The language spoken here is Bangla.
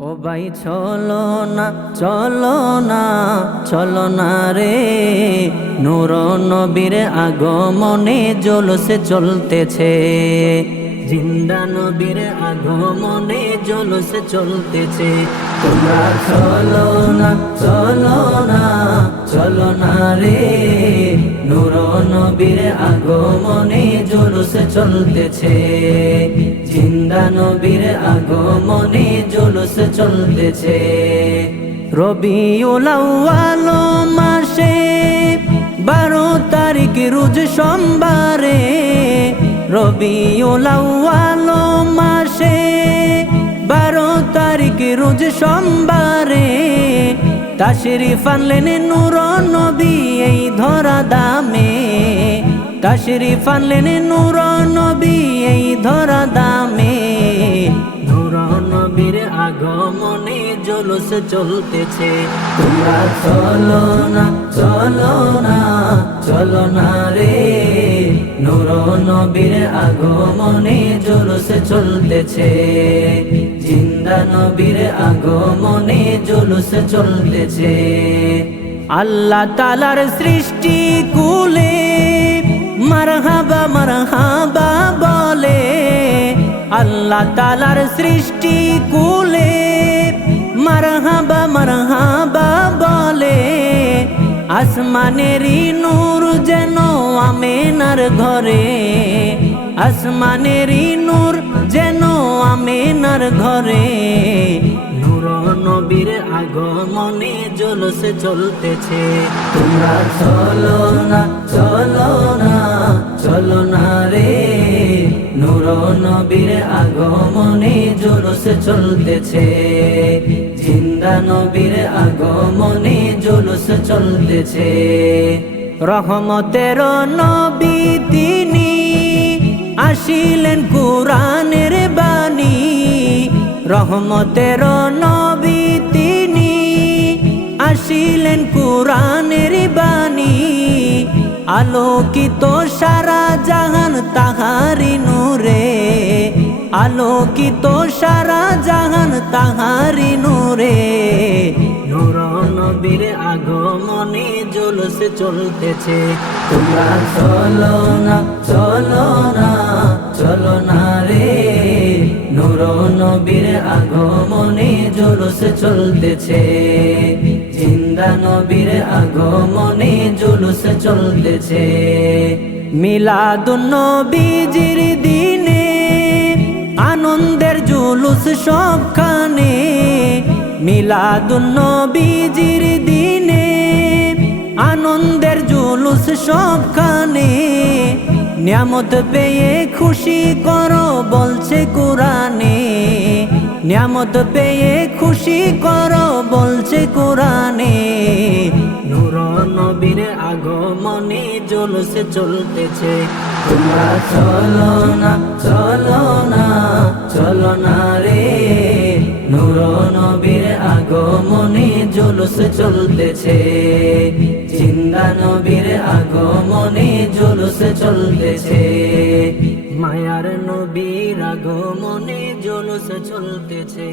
ও ভাই, চলো না চলো না চলো না রে। নূর নবীর আগমনে জলসে চলতেছে। জিন্দা নবীর আগমনে জলসে চলতেছে। তোমরা চলো না চলো না চলো না রে। নবীর আগমনে জলসে চলতেছে। জিন্দা নবীর আগমনে জলসে চলতেছে। আউয়াল মাসে বারো তারিখ রোজ সোমবারে আউয়াল মাসে বারো তারিখ রোজ সোমবারে তাশরিফ আনলেন নূর নবী এই ধরা দামে তাশরিফ আনলেন নূর নবী এই ধরা দামে নূর নবীর আগমনে জলস চলতেছে। তোমরা চলো না চলো না চলো না রে। নূর নবীর আগমনে জলস চলতেছে। জিন্দা নবীর আগমনে জলস চলতেছে। আল্লাহ তালার সৃষ্টি কুলে মারহাবা মারহাবা বলে। আল্লাহ তালার সৃষ্টি কুলে। মারহাবা মারহাবা বলে। আসমানেরই নূর যেন আমেনার ঘরে। আসমানেরই নূর যেন আমেনার ঘরে। নূর নবীর আগমনে জলসে চলতেছে। তোমরা চলো না চলো না চলো না রে। নূর নবীর আগমনে জলসে চলতেছে। জিন্দা নবীর আগমনে জলস চলতেছে। রহমতের নবী তিনি আসিলেন কোরআনের বাণী। রহমতের নবী কোরআনের বাণী, আলোকিত সারা জাহান তাহারি নূরে। আলোকিত সারা জাহান তাহারি নূরে। নূর নবীর আগমনে জলস চলতেছে। তোমরা চলো না চলো না চলো না রে। নূর নবীর আগমনে জলস চলতেছে। জিন্দা নবীর আগমনে জলস চলতেছে। মিলাদুন নবীজির দিনে আনন্দের জুলুস সবখানে। মিলাদুন নবীজির দিনে আনন্দের জুলুস সবখানে। নিয়ামত পেয়ে খুশি করো, বলছে কোরআনে। নিয়ামত পেয়ে খুশি করো, বলছে কোরআনে। নূর নবীর আগমনে জলসে চলতেছে। তোমরা চলো না চলো না চলো না রে। নূর নবীর আগমনে জলস চলতেছে। জিন্দা নবীর আগমনে জলস চলতেছে। মায়ার নবীর আগমনে জলস চলতেছে।